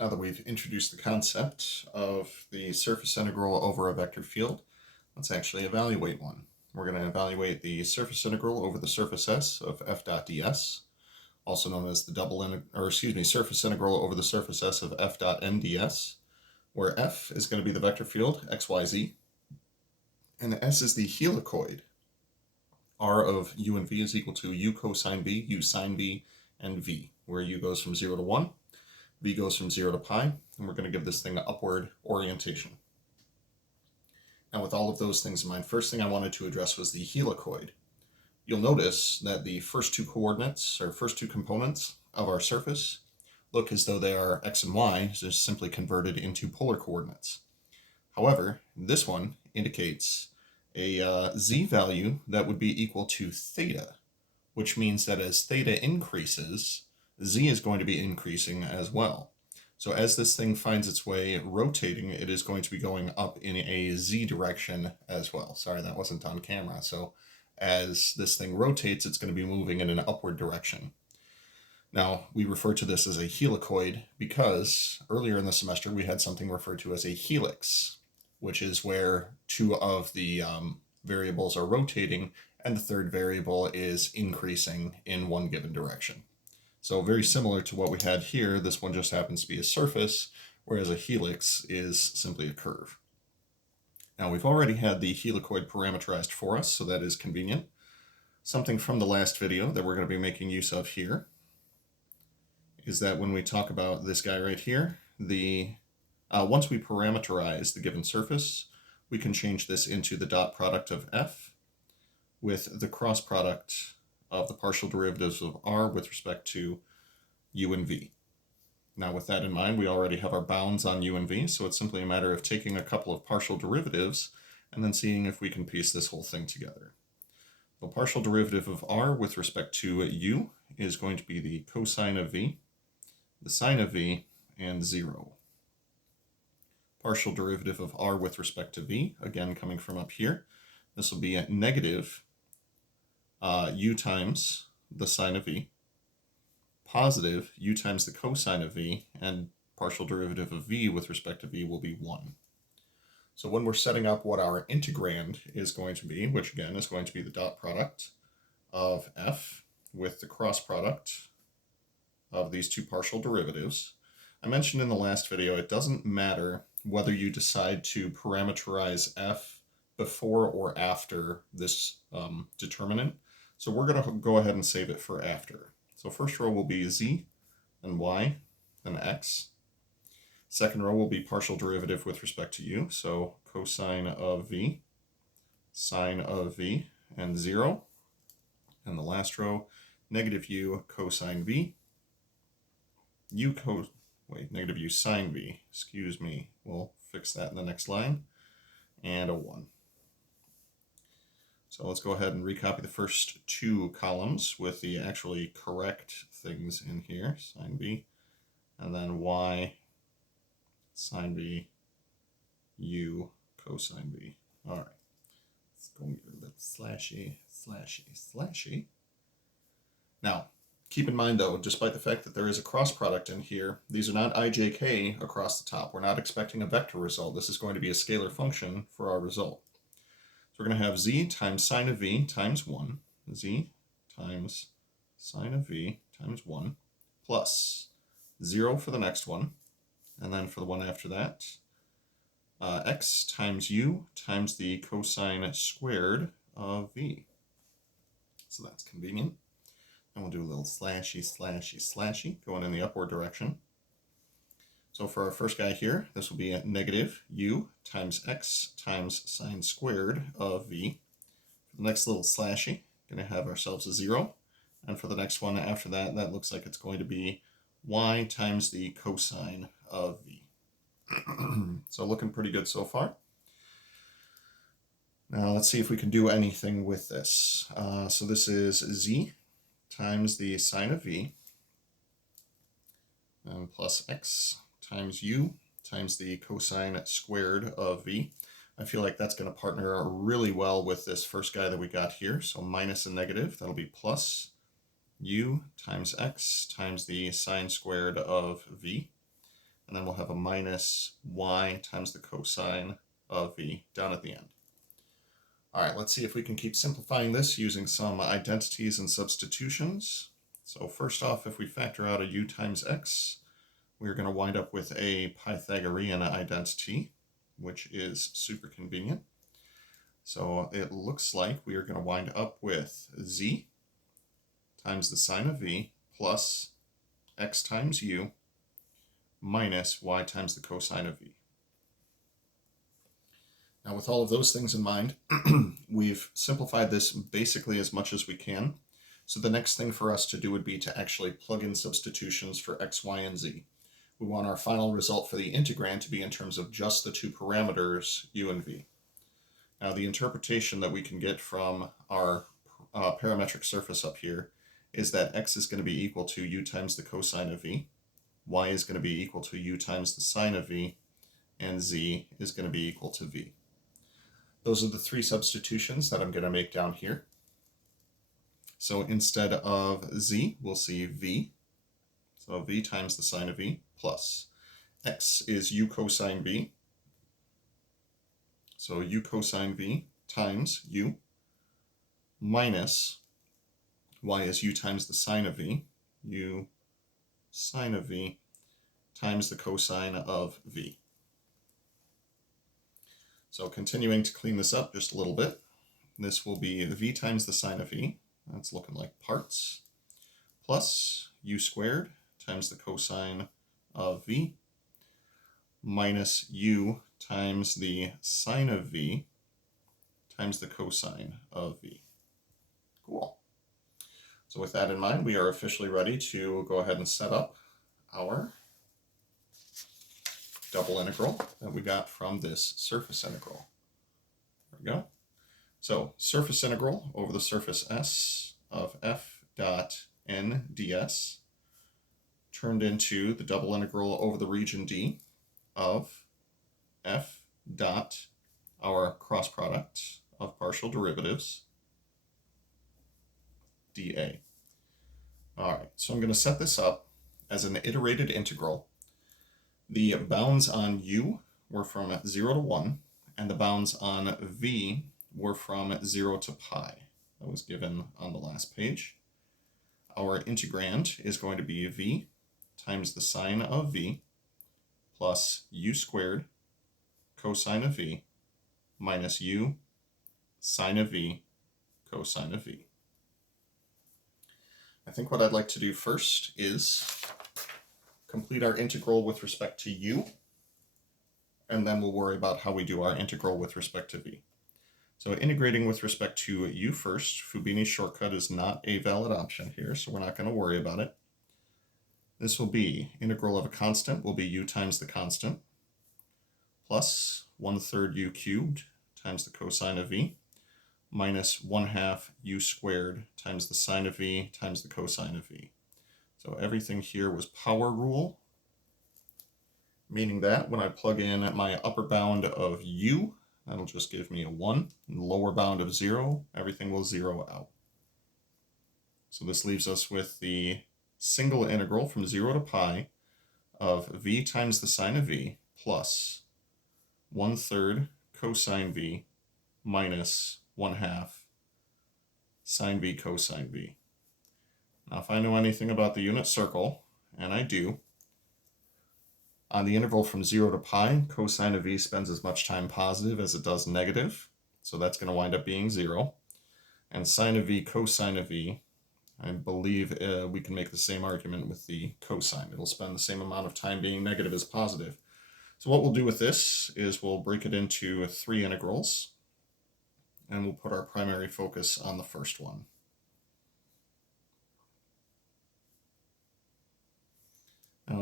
Now that we've introduced the concept of the surface integral over a vector field, let's actually evaluate one. We're going to evaluate the surface integral over the surface S of f dot ds, also known as the surface integral over the surface S of f dot n ds, where f is going to be the vector field xyz, and S is the helicoid. R of u and v is equal to u cosine v, u sine v, and v, where u goes from 0 to 1. V goes from 0 to pi, and we're going to give this thing an upward orientation. Now, with all of those things in mind, first thing I wanted to address was the helicoid. You'll notice that the first two coordinates, or first two components of our surface, look as though they are x and y, just simply converted into polar coordinates. However, this one indicates a z value that would be equal to theta, which means that as theta increases, z is going to be increasing as well. So as this thing finds its way rotating, it is going to be going up in a z direction as well. Sorry, that wasn't on camera. So as this thing rotates, it's going to be moving in an upward direction. Now, we refer to this as a helicoid because earlier in the semester we had something referred to as a helix, which is where two of the variables are rotating and the third variable is increasing in one given direction. So very similar to what we had here, this one just happens to be a surface, whereas a helix is simply a curve. Now we've already had the helicoid parameterized for us, so that is convenient. Something from the last video that we're going to be making use of here is that when we talk about this guy right here, once we parameterize the given surface, we can change this into the dot product of f with the cross product of the partial derivatives of r with respect to u and v. Now with that in mind, we already have our bounds on u and v, so it's simply a matter of taking a couple of partial derivatives and then seeing if we can piece this whole thing together. The partial derivative of r with respect to u is going to be the cosine of v, the sine of v, and 0. Partial derivative of r with respect to v, again coming from up here, this will be at negative u times the sine of v, positive u times the cosine of v, and partial derivative of v with respect to v will be 1. So when we're setting up what our integrand is going to be, which again is going to be the dot product of f with the cross product of these two partial derivatives, I mentioned in the last video it doesn't matter whether you decide to parameterize f before or after this determinant. So we're going to go ahead and save it for after. So first row will be z, then y, then x. Second row will be partial derivative with respect to u, so cosine of v, sine of v, and 0. And the last row, negative u cosine v, negative u sine v, excuse me, we'll fix that in the next line, and a 1. So let's go ahead and recopy the first two columns with the actually correct things in here, sine v, and then y, sine v, u, cosine v. All right, let's go get rid of that slashy, slashy, slashy. Now, keep in mind though, despite the fact that there is a cross product in here, these are not ijk across the top. We're not expecting a vector result. This is going to be a scalar function for our result. So we're going to have z times sine of v times 1, z times sine of v times 1, plus 0 for the next one, and then for the one after that, x times u times the cosine squared of v. So that's convenient. And we'll do a little slashy, slashy, slashy going in the upward direction. So for our first guy here, this will be at negative u times x times sine squared of v. For the next little slashy, going to have ourselves a 0. And for the next one after that, that looks like it's going to be y times the cosine of v. So looking pretty good so far. Now let's see if we can do anything with this. So this is z times the sine of v, and plus x times u times the cosine squared of v. I feel like that's going to partner really well with this first guy that we got here. So minus and negative, that'll be plus u times x times the sine squared of v. and then we'll have a minus y times the cosine of v down at the end. All right, let's see if we can keep simplifying this using some identities and substitutions. So first off, if we factor out a u times x, we're going to wind up with a Pythagorean identity, which is super convenient. So it looks like we are going to wind up with z times the sine of v plus x times u minus y times the cosine of v. Now with all of those things in mind, we've simplified this basically as much as we can. So the next thing for us to do would be to actually plug in substitutions for x, y, and z. We want our final result for the integrand to be in terms of just the two parameters, u and v. Now the interpretation that we can get from our parametric surface up here is that x is going to be equal to u times the cosine of v, y is going to be equal to u times the sine of v, and z is going to be equal to v. Those are the three substitutions that I'm going to make down here. So instead of z, we'll see v. So v times the sine of v plus x is u cosine v. So u cosine v times u minus y is u times the sine of v, u sine of v times the cosine of v. So continuing to clean this up just a little bit, this will be v times the sine of v, that's looking like parts, plus u squared times the cosine of v, minus u times the sine of v times the cosine of v. Cool. So with that in mind, we are officially ready to go ahead and set up our double integral that we got from this surface integral. There we go. So surface integral over the surface S of f dot n ds turned into the double integral over the region D of f dot our cross product of partial derivatives dA. All right, so I'm going to set this up as an iterated integral. The bounds on u were from 0 to 1, and the bounds on v were from 0 to pi. That was given on the last page. Our integrand is going to be v times the sine of v plus u squared cosine of v minus u sine of v cosine of v. I think what I'd like to do first is complete our integral with respect to u, and then we'll worry about how we do our integral with respect to v. So integrating with respect to u first, Fubini's shortcut is not a valid option here, so we're not going to worry about it. This will be integral of a constant will be u times the constant plus 1/3 u cubed times the cosine of v minus 1/2 u squared times the sine of v times the cosine of v. So everything here was power rule, meaning that when I plug in my upper bound of u, that'll just give me a 1, and the lower bound of 0, everything will zero out. So this leaves us with the single integral from 0 to pi of v times the sine of v plus 1/3 cosine v minus 1/2 sine v cosine v. Now if I know anything about the unit circle, and I do, on the interval from 0 to pi, cosine of v spends as much time positive as it does negative, so that's going to wind up being 0. And sine of v cosine of v, I believe we can make the same argument with the cosine. It'll spend the same amount of time being negative as positive. So what we'll do with this is we'll break it into 3 integrals, and we'll put our primary focus on the first one.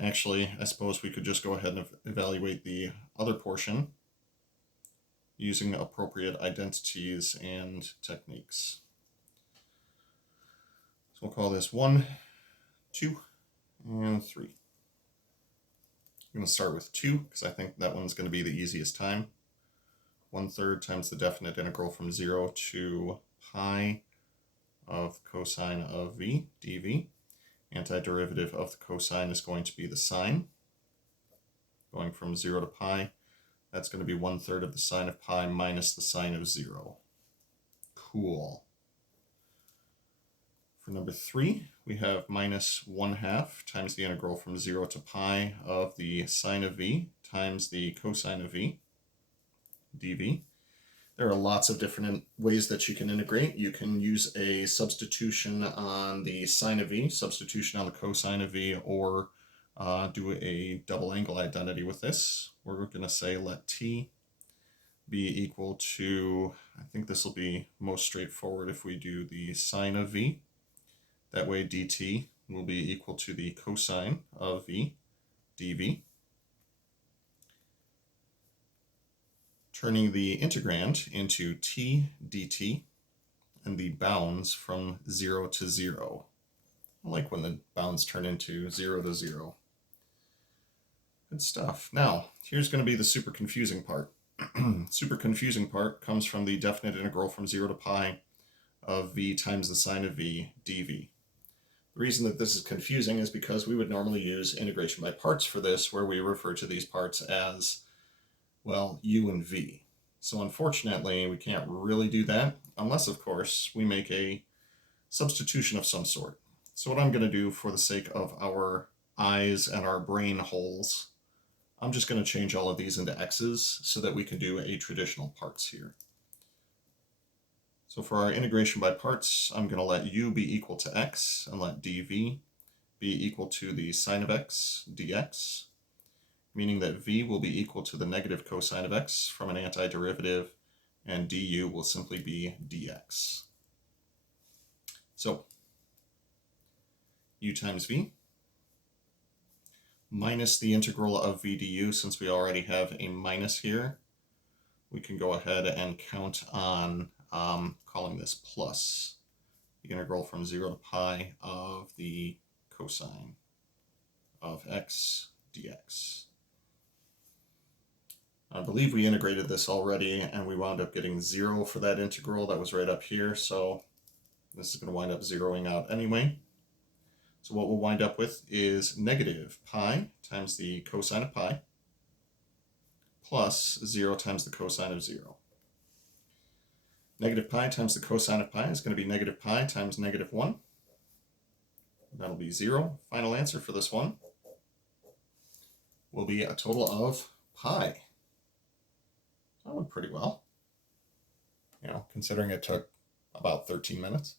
Actually, I suppose we could just go ahead and evaluate the other portion using appropriate identities and techniques. So we'll call this 1, 2, and 3. I'm going to start with 2 because I think that one's going to be the easiest time. 1/3 times the definite integral from 0 to pi of cosine of v dv. Antiderivative of the cosine is going to be the sine. going from 0 to pi. That's going to be 1/3 of the sine of pi minus the sine of 0. Cool. For number 3, we have minus 1/2 times the integral from 0 to pi of the sine of v times the cosine of v dv. There are lots of different ways that you can integrate. You can use a substitution on the sine of v, substitution on the cosine of v, or do a double angle identity with this. We're going to say let t be equal to, I think this will be most straightforward if we do the sine of v. That way dt will be equal to the cosine of v dv. Turning the integrand into t dt and the bounds from 0 to 0. I like when the bounds turn into 0 to 0. Good stuff. Now, here's going to be the super confusing part. Super confusing part comes from the definite integral from 0 to pi of v times the sine of v dv. The reason that this is confusing is because we would normally use integration by parts for this, where we refer to these parts as, well, u and v. So unfortunately, we can't really do that, unless, of course, we make a substitution of some sort. So what I'm going to do for the sake of our eyes and our brain holes, I'm just going to change all of these into x's so that we can do a traditional parts here. So for our integration by parts, I'm going to let u be equal to x and let dv be equal to the sine of x dx, meaning that v will be equal to the negative cosine of x from an antiderivative, and du will simply be dx. So u times v minus the integral of v du. Since we already have a minus here, we can go ahead and count on calling this plus the integral from 0 to pi of the cosine of x dx. I believe we integrated this already, and we wound up getting 0 for that integral that was right up here, so this is going to wind up zeroing out anyway. So what we'll wind up with is negative pi times the cosine of pi plus 0 times the cosine of 0. Negative pi times the cosine of pi is going to be negative pi times negative 1. That'll be 0. Final answer for this one will be a total of pi. That went pretty well, considering it took about 13 minutes.